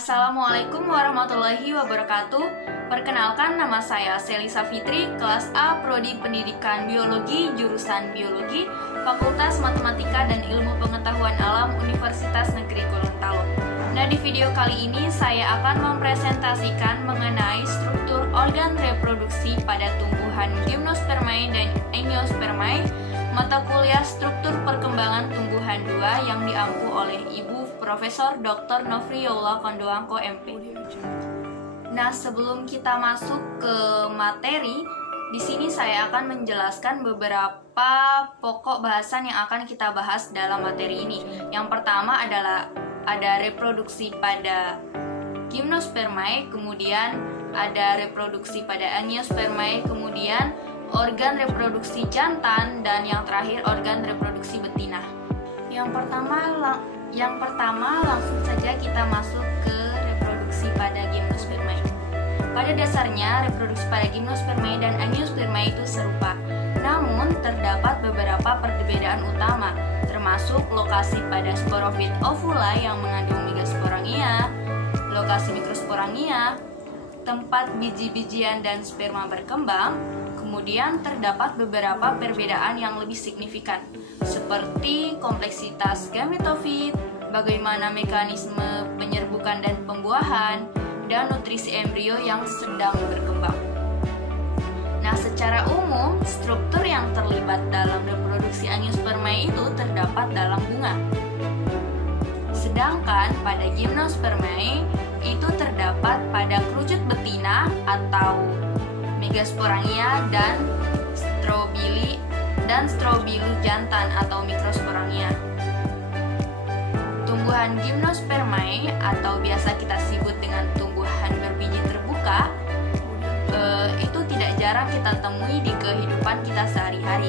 Assalamualaikum warahmatullahi wabarakatuh. Perkenalkan, nama saya Selisa Fitri, kelas A Prodi Pendidikan Biologi, jurusan Biologi, Fakultas Matematika dan Ilmu Pengetahuan Alam Universitas Negeri Gorontalo. Nah, di video kali ini saya akan mempresentasikan mengenai struktur organ reproduksi pada tumbuhan Gymnospermae dan Angiospermae, mata kuliah struktur perkembangan tumbuhan 2 yang diampu oleh Ibu Profesor Dr. Novriyola Kondoangko MP. Nah, sebelum kita masuk ke materi, di sini saya akan menjelaskan beberapa pokok bahasan yang akan kita bahas dalam materi ini. Yang pertama adalah ada reproduksi pada Gymnospermae, kemudian ada reproduksi pada Angiospermae, kemudian organ reproduksi jantan, dan yang terakhir organ reproduksi betina. Yang pertama langsung saja kita masuk ke reproduksi pada Gymnospermae. Pada dasarnya reproduksi pada Gymnospermae dan Angiospermae itu serupa. Namun terdapat beberapa perbedaan utama, termasuk lokasi pada sporofit ovula yang mengandung megasporangia, lokasi mikrosporangia, tempat biji-bijian dan sperma berkembang. Kemudian terdapat beberapa perbedaan yang lebih signifikan, seperti kompleksitas gametofit, bagaimana mekanisme penyerbukan dan pembuahan, dan nutrisi embrio yang sedang berkembang. Nah, secara umum, struktur yang terlibat dalam reproduksi Angiospermae itu terdapat dalam bunga. Sedangkan pada Gymnospermae itu terdapat pada kerucut betina atau megasporangia dan strobilus jantan atau mikrosporangia. Tumbuhan Gymnospermae atau biasa kita sebut dengan tumbuhan berbiji terbuka itu tidak jarang kita temui di kehidupan kita sehari-hari.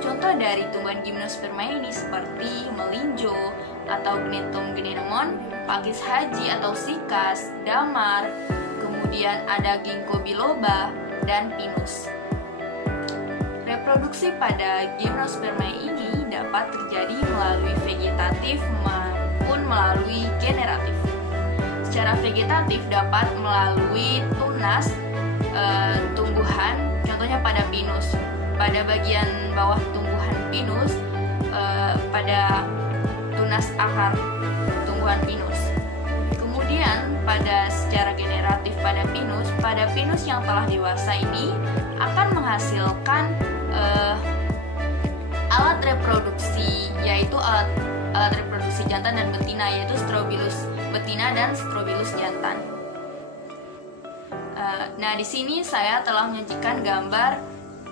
Contoh dari tumbuhan Gymnospermae ini seperti melinjo atau Gnetum gnenomon, pakis haji atau sikas, damar, kemudian ada ginkgo biloba dan pinus. Reproduksi pada Gymnospermae ini dapat terjadi melalui vegetatif maupun melalui generatif. Secara vegetatif dapat melalui tunas tumbuhan, contohnya pada pinus. Pada bagian bawah tumbuhan pinus, pada tunas akar tumbuhan pinus. Kemudian pada secara generatif pada pinus yang telah dewasa ini akan menghasilkan alat reproduksi, yaitu alat reproduksi jantan dan betina, yaitu strobilus betina dan strobilus jantan. Nah, di sini saya telah menyajikan gambar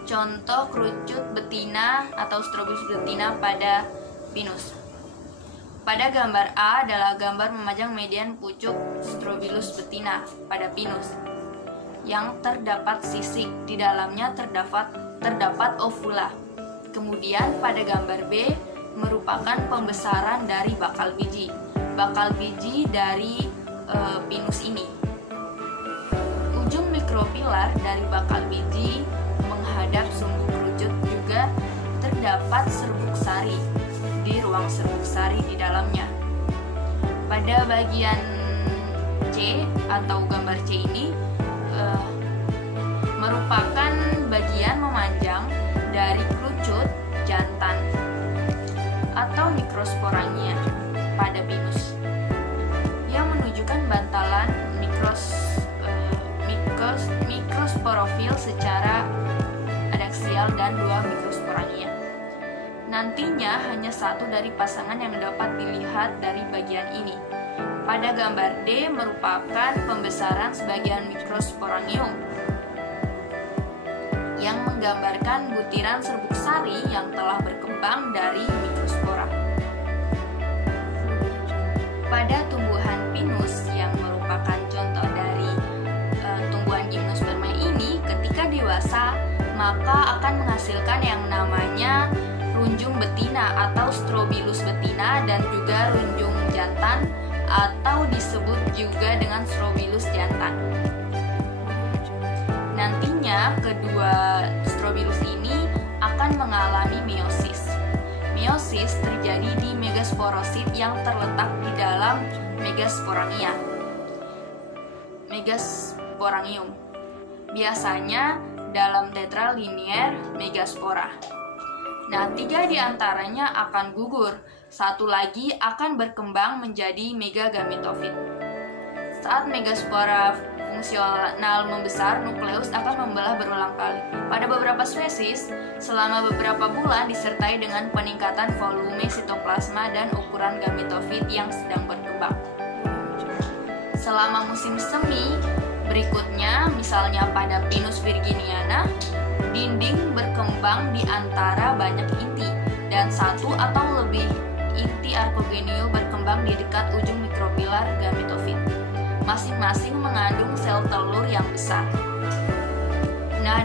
contoh kerucut betina atau strobilus betina pada pinus. Pada gambar A adalah gambar memajang median pucuk strobilus betina pada pinus yang terdapat sisik, di dalamnya terdapat ovula. Kemudian pada gambar B merupakan pembesaran dari bakal biji dari pinus ini. Ujung mikropilar dari bakal biji menghadap sumbu kerucut, juga terdapat serbuk sari di ruang serbuk sari di dalamnya. Pada bagian C atau gambar C ini merupakan bagian memanjang dari kerucut jantan atau mikrosporangia pada pinus yang menunjukkan bantalan mikrosporofil secara adaksial dan 2 mikrosporangia. Nantinya hanya satu dari pasangan yang dapat dilihat dari bagian ini. Pada gambar D merupakan pembesaran sebagian mikrosporangium yang menggambarkan butiran serbuk sari yang telah berkembang dari mikrospora. Pada tumbuhan pinus yang merupakan contoh dari tumbuhan Gymnospermae ini, ketika dewasa maka akan menghasilkan yang namanya runjung betina atau strobilus betina dan juga runjung jantan atau disebut juga dengan strobilus jantan. Nantinya kedua strobilus ini akan mengalami meiosis. Meiosis terjadi di megasporosit yang terletak di dalam megasporangia. megasporangium. Biasanya dalam tetralinear megaspora. Nah, 3 di antaranya akan gugur, 1 lagi akan berkembang menjadi megagametofit. Saat megaspora fungsional membesar, nukleus akan membelah berulang kali. Pada beberapa spesies, selama beberapa bulan disertai dengan peningkatan volume sitoplasma dan ukuran gametofit yang sedang berkembang. Selama musim semi berikutnya, misalnya pada Pinus virginiana, dinding berkembang di antara banyak inti, dan 1 atau lebih inti arcogenio berkembang di dekat ujung mikropilar gametofit. Masing-masing mengandung sel telur yang besar. Nah,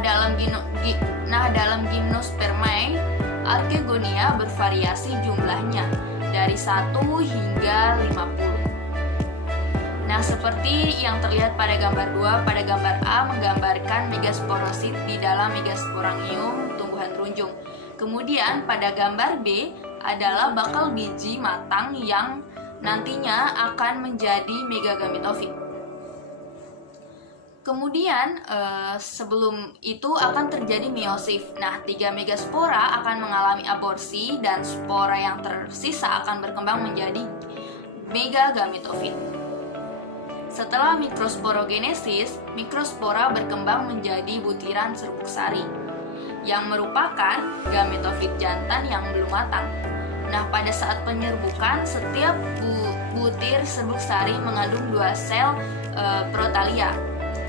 dalam gymnospermae, archegonia bervariasi jumlahnya dari 1 hingga 50. Nah, seperti yang terlihat pada gambar 2, pada gambar A menggambarkan megasporosit di dalam megasporangium tumbuhan terunjung. Kemudian pada gambar B adalah bakal biji matang yang nantinya akan menjadi megagametofit. Kemudian sebelum itu akan terjadi meiosis. Nah, 3 megaspora akan mengalami aborsi dan spora yang tersisa akan berkembang menjadi megagametofit. Setelah mikrosporogenesis, mikrospora berkembang menjadi butiran serbuk sari yang merupakan gametofit jantan yang belum matang. Nah, pada saat penyerbukan, setiap butir serbuk sari mengandung 2 sel protalia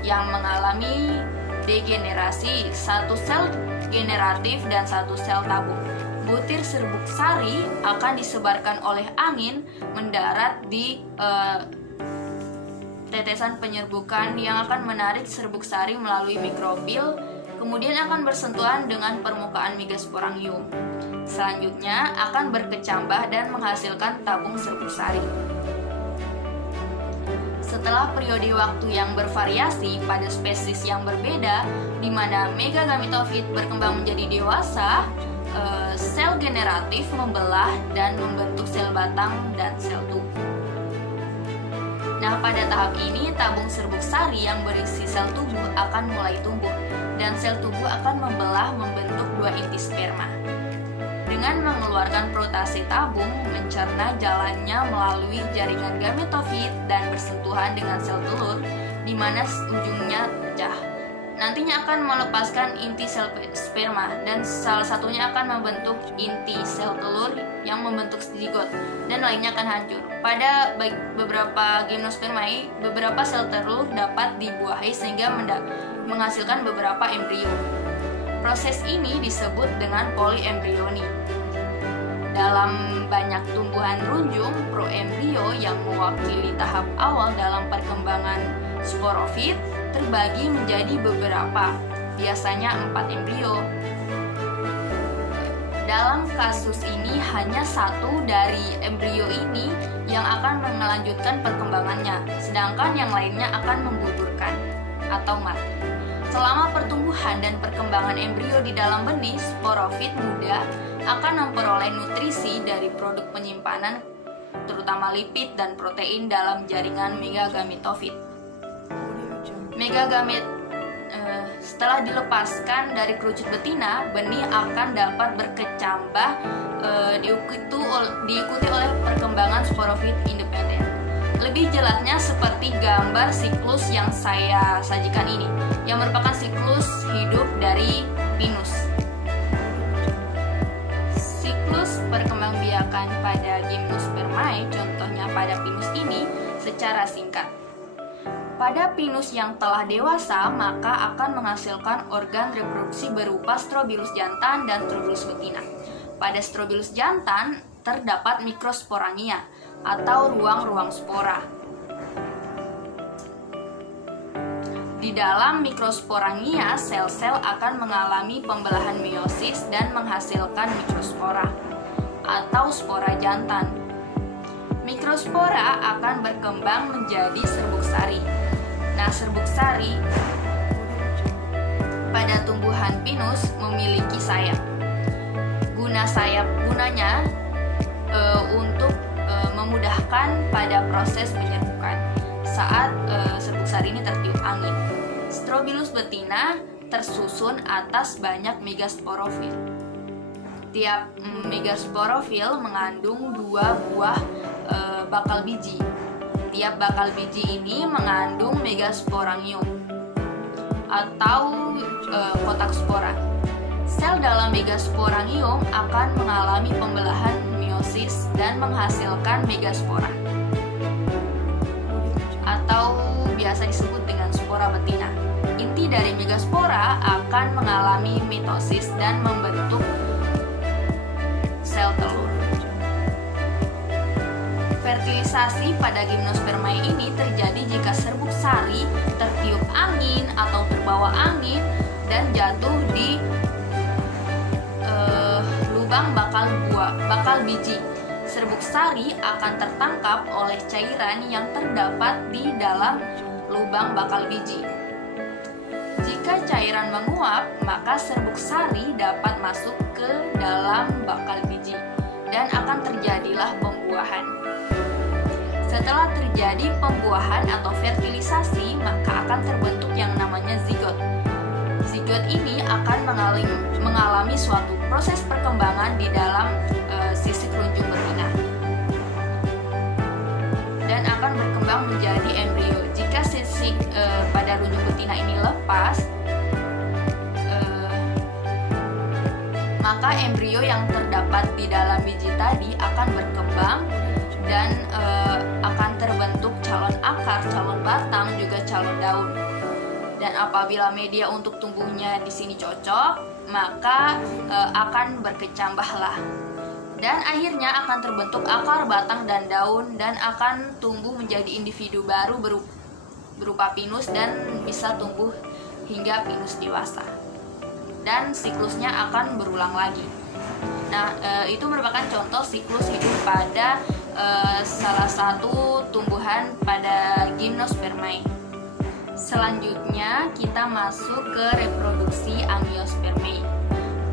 yang mengalami degenerasi, 1 sel generatif dan 1 sel tabung. Butir serbuk sari akan disebarkan oleh angin mendarat di tetesan penyerbukan yang akan menarik serbuk sari melalui mikrofil, kemudian akan bersentuhan dengan permukaan megasporangium. Selanjutnya akan berkecambah dan menghasilkan tabung serbuk sari. Setelah periode waktu yang bervariasi pada spesies yang berbeda, di mana megagametofit berkembang menjadi dewasa, sel generatif membelah dan membentuk sel batang dan sel tubuh. Nah, pada tahap ini tabung serbuk sari yang berisi sel tubuh akan mulai tumbuh dan sel tubuh akan membelah membentuk 2 inti sperma. Dengan mengeluarkan protase tabung, mencerna jalannya melalui jaringan gametofit dan bersentuhan dengan sel telur di mana ujungnya pecah. Nantinya akan melepaskan inti sel sperma dan salah satunya akan membentuk inti sel telur yang membentuk zigot dan lainnya akan hancur. Pada beberapa gymnospermae, beberapa sel telur dapat dibuahi sehingga menghasilkan beberapa embrio. Proses ini disebut dengan polyembryony. Dalam banyak tumbuhan runjung, proembrio yang mewakili tahap awal dalam perkembangan sporofit terbagi menjadi beberapa, biasanya 4 embrio. Dalam kasus ini hanya 1 dari embrio ini yang akan melanjutkan perkembangannya, sedangkan yang lainnya akan menggugurkan atau mati. Selama pertumbuhan dan perkembangan embrio di dalam benih, sporofit muda akan memperoleh nutrisi dari produk penyimpanan, terutama lipid dan protein dalam jaringan megagametofit. Setelah dilepaskan dari kerucut betina, benih akan dapat berkecambah diikuti oleh perkembangan sporofit independen. Lebih jelasnya seperti gambar siklus yang saya sajikan ini, yang merupakan siklus hidup dari pinus. Siklus perkembangbiakan pada gymnospermae, contohnya pada pinus ini, secara singkat. Pada pinus yang telah dewasa, maka akan menghasilkan organ reproduksi berupa strobilus jantan dan strobilus betina. Pada strobilus jantan terdapat mikrosporangia atau ruang-ruang spora. Di dalam mikrosporangia, sel-sel akan mengalami pembelahan meiosis dan menghasilkan mikrospora atau spora jantan. Mikrospora akan berkembang menjadi serbuk sari. Nah, serbuk sari pada tumbuhan pinus memiliki sayap. Gunanya untuk memudahkan pada proses penyerbukan. saat serbuk sari ini tertiup angin. Strobilus betina tersusun atas banyak megasporofil. Tiap megasporofil mengandung 2 buah bakal biji. Tiap bakal biji ini mengandung megasporangium atau kotak spora. Sel dalam megasporangium akan mengalami pembelahan meiosis dan menghasilkan megaspora atau biasa disebut dengan spora betina. Inti dari megaspora akan mengalami mitosis dan membentuk sel telur. Fertilisasi pada gimnospermae ini terjadi jika serbuk sari tertiup angin atau terbawa angin dan jatuh di lubang bakal biji. Serbuk sari akan tertangkap oleh cairan yang terdapat di dalam lubang bakal biji. Jika cairan menguap, maka serbuk sari dapat masuk ke dalam bakal biji dan akan terjadilah pembuahan. Setelah terjadi pembuahan atau fertilisasi, maka akan terbentuk yang namanya zigot. Zigot ini akan mengalami suatu proses perkembangan di dalam sisik runjung betina dan akan berkembang menjadi embrio. Jika sisik pada runjung betina ini lepas, maka embrio yang terdapat di dalam biji tadi akan berkembang dan akan terbentuk calon akar, calon batang, juga calon daun. Dan apabila media untuk tumbuhnya di sini cocok, maka akan berkecambahlah. Dan akhirnya akan terbentuk akar, batang, dan daun, dan akan tumbuh menjadi individu baru berupa pinus dan bisa tumbuh hingga pinus dewasa. Dan siklusnya akan berulang lagi. Nah, itu merupakan contoh siklus hidup pada salah satu tumbuhan pada gimnospermae. Selanjutnya kita masuk ke reproduksi angiospermae.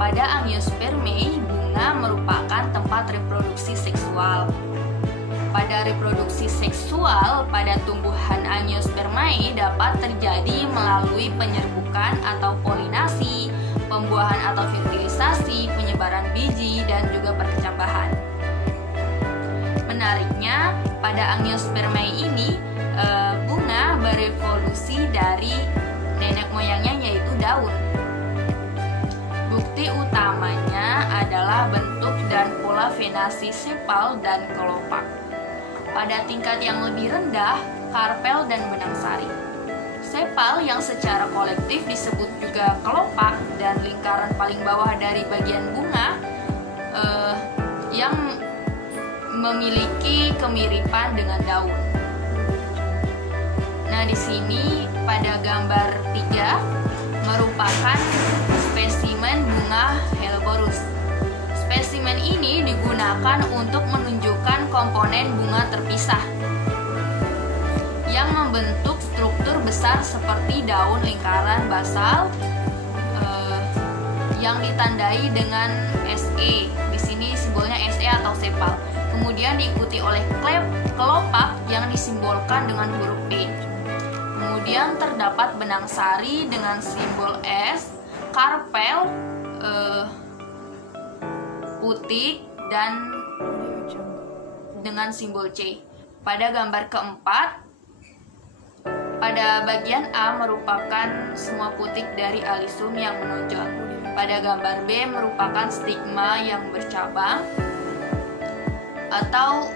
Pada angiospermae, bunga merupakan tempat reproduksi seksual. Pada reproduksi seksual pada tumbuhan angiospermae dapat terjadi melalui penyerbukan atau polinasi, pembuahan atau fertilisasi, penyebaran biji, dan juga perkecambahan. Menariknya, pada angiospermae ini bunga berevolusi dari nenek moyangnya, yaitu daun. Bukti utamanya adalah bentuk dan pola venasi sepal dan kelopak. Pada tingkat yang lebih rendah, karpel dan benang sari. Sepal yang secara kolektif disebut juga kelopak, dan lingkaran paling bawah dari bagian bunga yang memiliki kemiripan dengan daun. Nah, di sini pada gambar 3 merupakan spesimen bunga Helleborus. Spesimen ini digunakan untuk menunjukkan komponen bunga terpisah yang membentuk struktur besar seperti daun lingkaran basal yang ditandai dengan SE. Di sini simbolnya SE atau sepal. Kemudian diikuti oleh kelopak yang disimbolkan dengan huruf P. Kemudian terdapat benang sari dengan simbol S, karpel, putik, dan dengan simbol C. Pada gambar keempat, pada bagian A merupakan semua putik dari alisum yang menonjol. Pada gambar B merupakan stigma yang bercabang, atau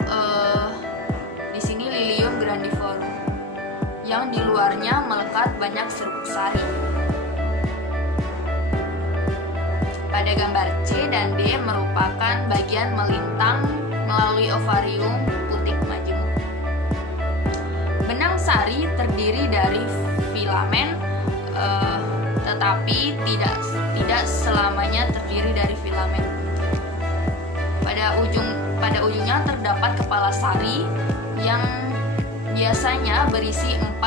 di sini Lilium grandivorum, yang di luarnya melekat banyak serbuk sari. Pada gambar C dan D merupakan bagian melintang melalui ovarium putik majemuk. Benang sari terdiri dari filamen, tetapi tidak selamanya terdiri dari filamen. Pada ujungnya terdapat kepala sari yang biasanya berisi 4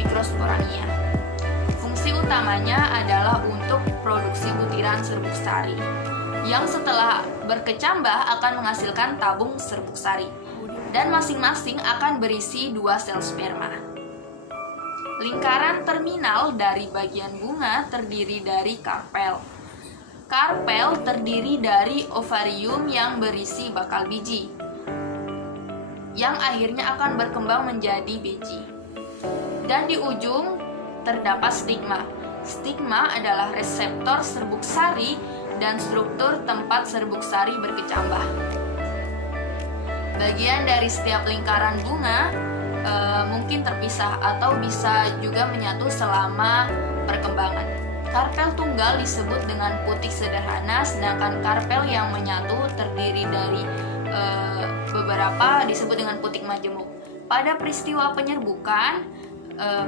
mikrosporangia. Fungsi utamanya adalah untuk produksi butiran serbuk sari. yang setelah berkecambah akan menghasilkan tabung serbuk sari, dan masing-masing akan berisi 2 sel sperma. Lingkaran terminal dari bagian bunga terdiri dari karpel. Karpel terdiri dari ovarium yang berisi bakal biji, yang akhirnya akan berkembang menjadi biji. Dan di ujung terdapat stigma. Stigma adalah reseptor serbuk sari dan struktur tempat serbuk sari berkecambah. Bagian dari setiap lingkaran bunga mungkin terpisah atau bisa juga menyatu selama perkembangan. Karpel tunggal disebut dengan putik sederhana, sedangkan karpel yang menyatu terdiri dari beberapa disebut dengan putik majemuk. Pada peristiwa penyerbukan,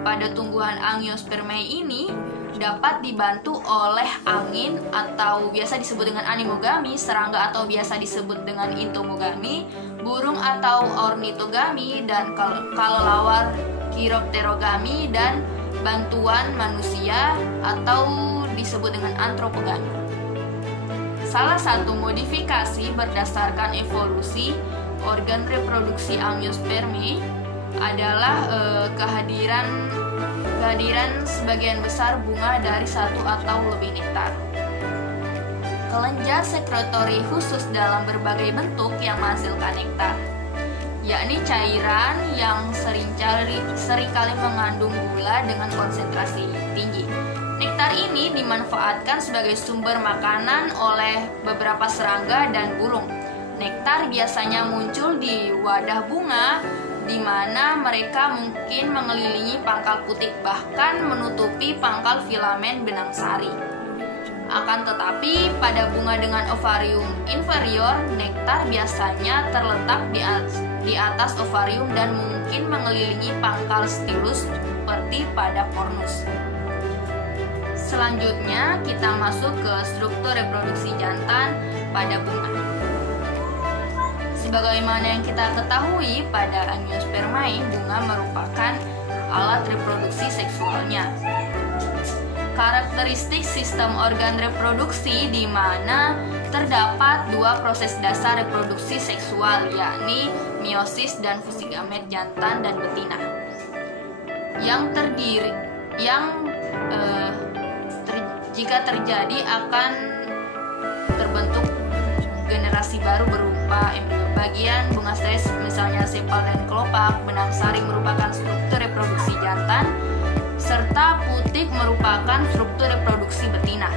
pada tumbuhan Angiospermae ini dapat dibantu oleh angin atau biasa disebut dengan anemogami, serangga atau biasa disebut dengan entomogami, burung atau ornitogami, dan kelelawar chiropterogami, dan bantuan manusia atau disebut dengan antropogami. Salah satu modifikasi berdasarkan evolusi organ reproduksi Angiospermae adalah kehadiran sebagian besar bunga dari satu atau lebih nektar. Kelenjar sekretori khusus dalam berbagai bentuk yang menghasilkan nektar, yakni cairan yang seringkali mengandung gula dengan konsentrasi tinggi. Nektar ini dimanfaatkan sebagai sumber makanan oleh beberapa serangga dan burung. Nektar biasanya muncul di wadah bunga, di mana mereka mungkin mengelilingi pangkal putik, bahkan menutupi pangkal filamen benang sari. Akan tetapi, pada bunga dengan ovarium inferior, nektar biasanya terletak di atas ovarium dan mungkin mengelilingi pangkal stilus seperti pada Pornus. Selanjutnya, kita masuk ke struktur reproduksi jantan pada bunga. Sebagaimana yang kita ketahui, pada Angiospermae, bunga merupakan alat reproduksi seksualnya. Karakteristik sistem organ reproduksi di mana terdapat 2 proses dasar reproduksi seksual, yakni meiosis dan fusi gamet jantan dan betina, jika terjadi akan terbentuk generasi baru berupa embrio. Bagian bunga stres misalnya sepal dan kelopak, benang sari merupakan struktur reproduksi jantan, serta putik merupakan struktur reproduksi betina.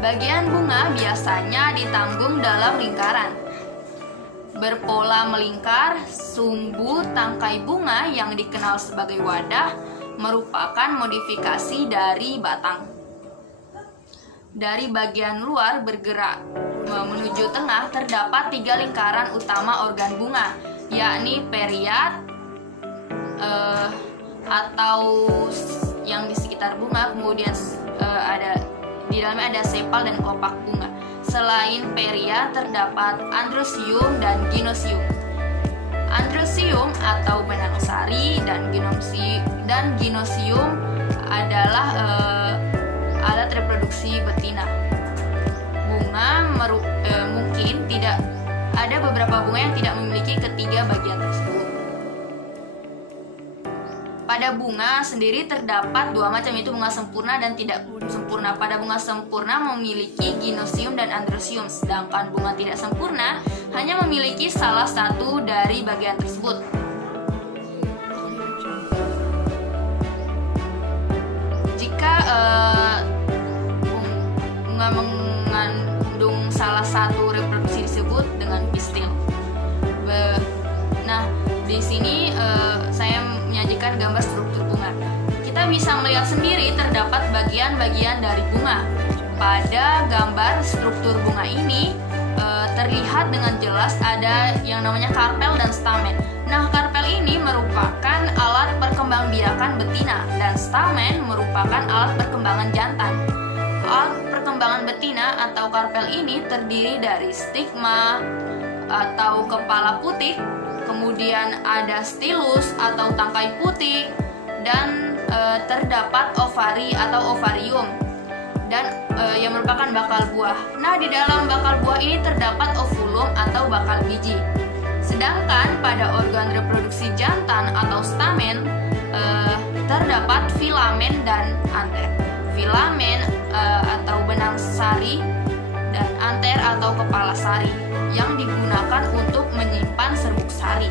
Bagian bunga biasanya ditanggung dalam lingkaran berpola melingkar. Sumbu tangkai bunga yang dikenal sebagai wadah merupakan modifikasi dari batang. Dari bagian luar bergerak menuju tengah terdapat 3 lingkaran utama organ bunga, yakni periat atau yang di sekitar bunga, kemudian di dalamnya ada sepal dan kelopak bunga. Selain periat terdapat androsium dan ginosium. Androsium atau benang sari dan ginosium adalah alat reproduksi betina. Bunga mungkin tidak ada beberapa bunga yang tidak memiliki ketiga bagian tersebut. Pada bunga sendiri terdapat 2 macam, yaitu bunga sempurna dan tidak sempurna. Pada bunga sempurna memiliki ginosium dan androsium, sedangkan bunga tidak sempurna hanya memiliki salah satu dari bagian tersebut. Jika bunga mengandung salah satu reproduksi disebut dengan pistil. Nah, di sini saya menyajikan gambar struktur bunga. Kita bisa melihat sendiri terdapat bagian-bagian dari bunga. Pada gambar struktur bunga ini terlihat dengan jelas ada yang namanya karpel dan stamen. Nah, karpel ini merupakan alat perkembangbiakan betina dan stamen merupakan alat perkembangan jantan. Alat perkembangan betina atau karpel ini terdiri dari stigma atau kepala putik, kemudian ada stilus atau tangkai putik, dan terdapat ovari atau ovarium. dan yang merupakan bakal buah. Nah, di dalam bakal buah ini terdapat ovulum atau bakal biji. Sedangkan pada organ reproduksi jantan atau stamen terdapat filamen dan anter. Filamen atau benang sari dan anter atau kepala sari yang digunakan untuk menyimpan serbuk sari.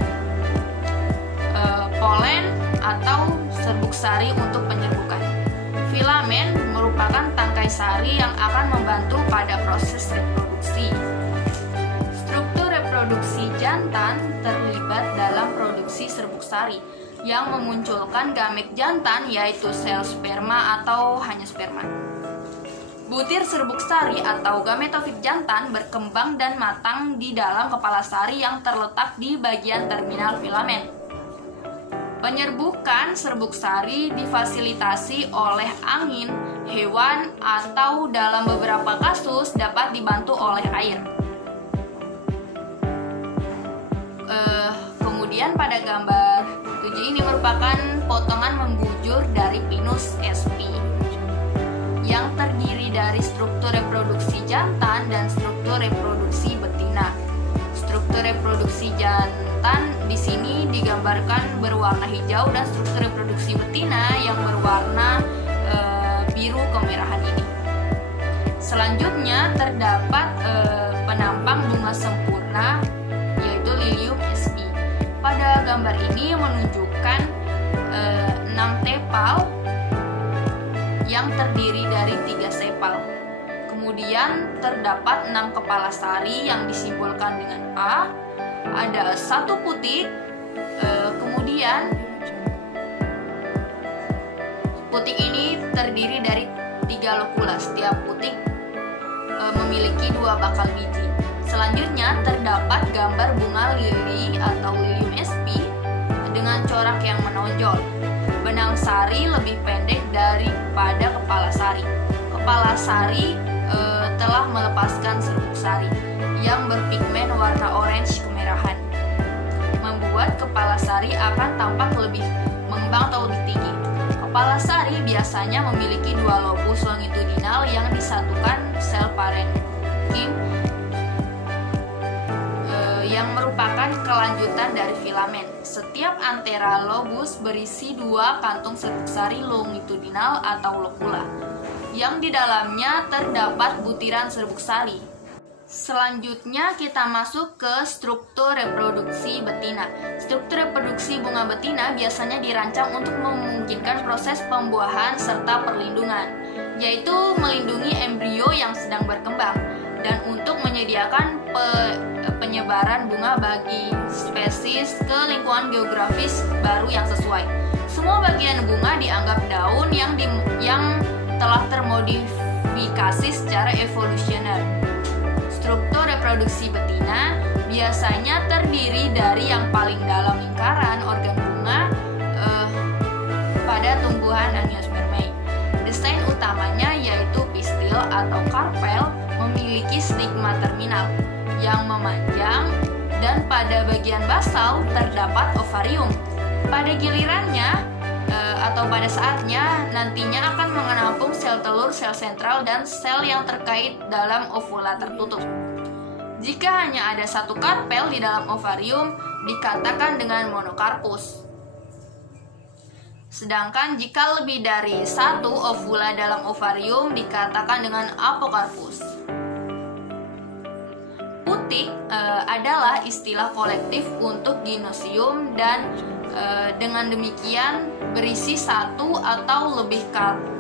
Polen atau serbuk sari untuk penyerbukan. Filamen merupakan tangkai sari yang akan membantu pada proses reproduksi. Struktur reproduksi jantan terlibat dalam produksi serbuk sari yang memunculkan gamet jantan, yaitu sel sperma atau hanya sperma. Butir serbuk sari atau gametofit jantan berkembang dan matang di dalam kepala sari yang terletak di bagian terminal filamen. Penyerbukan serbuk sari difasilitasi oleh angin, hewan, atau dalam beberapa kasus dapat dibantu oleh air. Kemudian pada gambar 7 ini merupakan potongan membujur dari Pinus sp yang terdiri dari struktur reproduksi jantan dan struktur reproduksi betina. Struktur reproduksi jantan di sini digambarkan berwarna hijau dan struktur reproduksi betina yang berwarna biru kemerahan ini. Selanjutnya terdapat penampang bunga sempurna, yaitu Lilium sp. Pada gambar ini menunjukkan 6 tepal yang terdiri dari 3 sepal. Kemudian terdapat 6 kepala sari yang disimbolkan dengan A. Ada 1 putik. Kemudian putik ini terdiri dari 3 lokula. Setiap putik memiliki 2 bakal biji. Selanjutnya terdapat gambar bunga lili atau Lilium sp dengan corak yang menonjol. Benang sari lebih pendek daripada kepala sari. Kepala sari telah melepaskan serbuk sari yang berpigmen warna orange kemerahan, membuat kepala sari akan tampak lebih mengembang atau lebih tinggi. Kepala sari biasanya memiliki 2 lobus longitudinal yang disatukan sel parenkim yang merupakan kelanjutan dari filamen. Setiap antera lobus berisi 2 kantung serbuk sari longitudinal atau lokula, yang di dalamnya terdapat butiran serbuk sari. Selanjutnya kita masuk ke struktur reproduksi betina. Struktur reproduksi bunga betina biasanya dirancang untuk memungkinkan proses pembuahan serta perlindungan, yaitu melindungi embrio yang sedang berkembang dan untuk menyediakan penyebaran bunga bagi spesies ke lingkungan geografis baru yang sesuai. Semua bagian bunga dianggap daun yang telah termodifikasi secara evolusioner. Struktur reproduksi betina biasanya terdiri dari yang paling dalam lingkaran organ bunga pada tumbuhan Angiospermae. Desain utamanya yaitu pistil atau karpel memiliki stigma terminal yang memanjang dan pada bagian basal terdapat ovarium. Pada gilirannya atau pada saatnya nantinya akan menampung sel telur, sel sentral, dan sel yang terkait dalam ovula tertutup. Jika hanya ada 1 karpel di dalam ovarium, dikatakan dengan monokarpus. Sedangkan jika lebih dari 1 ovula dalam ovarium, dikatakan dengan apokarpus. Putik adalah istilah kolektif untuk gynosium dan dengan demikian berisi 1 atau lebih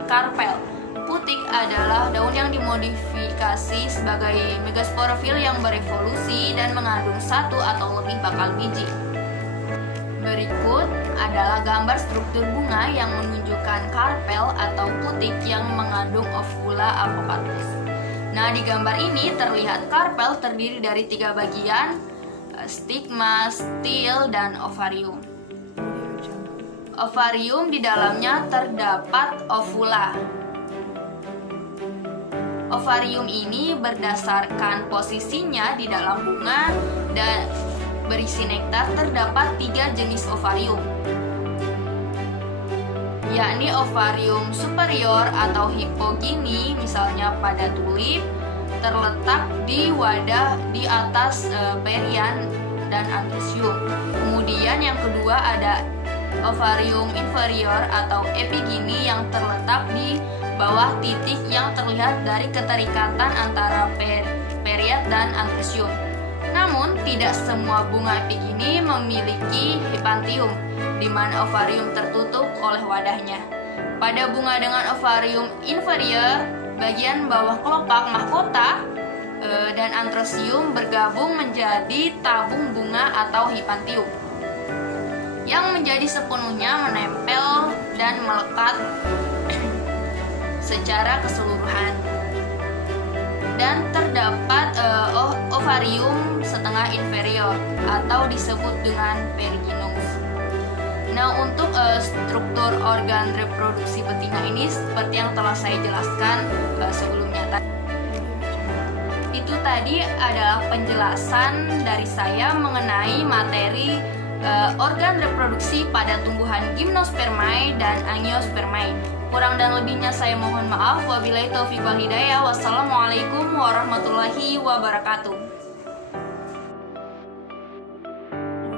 karpel. Putik adalah daun yang dimodifikasi sebagai megasporofil yang berevolusi dan mengandung 1 atau lebih bakal biji. Berikut adalah gambar struktur bunga yang menunjukkan karpel atau putik yang mengandung ovula apokarpus. Nah, di gambar ini terlihat karpel terdiri dari 3 bagian, stigma, stil, dan ovarium. Ovarium di dalamnya terdapat ovula. Ovarium ini berdasarkan posisinya di dalam bunga dan berisi nektar terdapat 3 jenis ovarium, yakni ovarium superior atau hipogini, misalnya pada tulip, terletak di wadah di atas perian dan antresium. Kemudian yang kedua ada ovarium inferior atau epigini yang terletak di bawah titik yang terlihat dari keterikatan antara periat dan antresium. Namun, tidak semua bunga epigini memiliki hipantium, di mana ovarium tertutup oleh wadahnya. Pada bunga dengan ovarium inferior, bagian bawah kelopak mahkota dan antresium bergabung menjadi tabung bunga atau hipantium, yang menjadi sepenuhnya menempel dan melekat secara keseluruhan. Dan terdapat ovarium setengah inferior atau disebut dengan periginus. Nah, untuk struktur organ reproduksi betina ini seperti yang telah saya jelaskan sebelumnya tadi. Itu tadi adalah penjelasan dari saya mengenai materi organ reproduksi pada tumbuhan Gymnospermae dan Angiospermae. Kurang dan lebihnya saya mohon maaf. Wabillahi taufiq wal hidayah. Wassalamualaikum warahmatullahi wabarakatuh.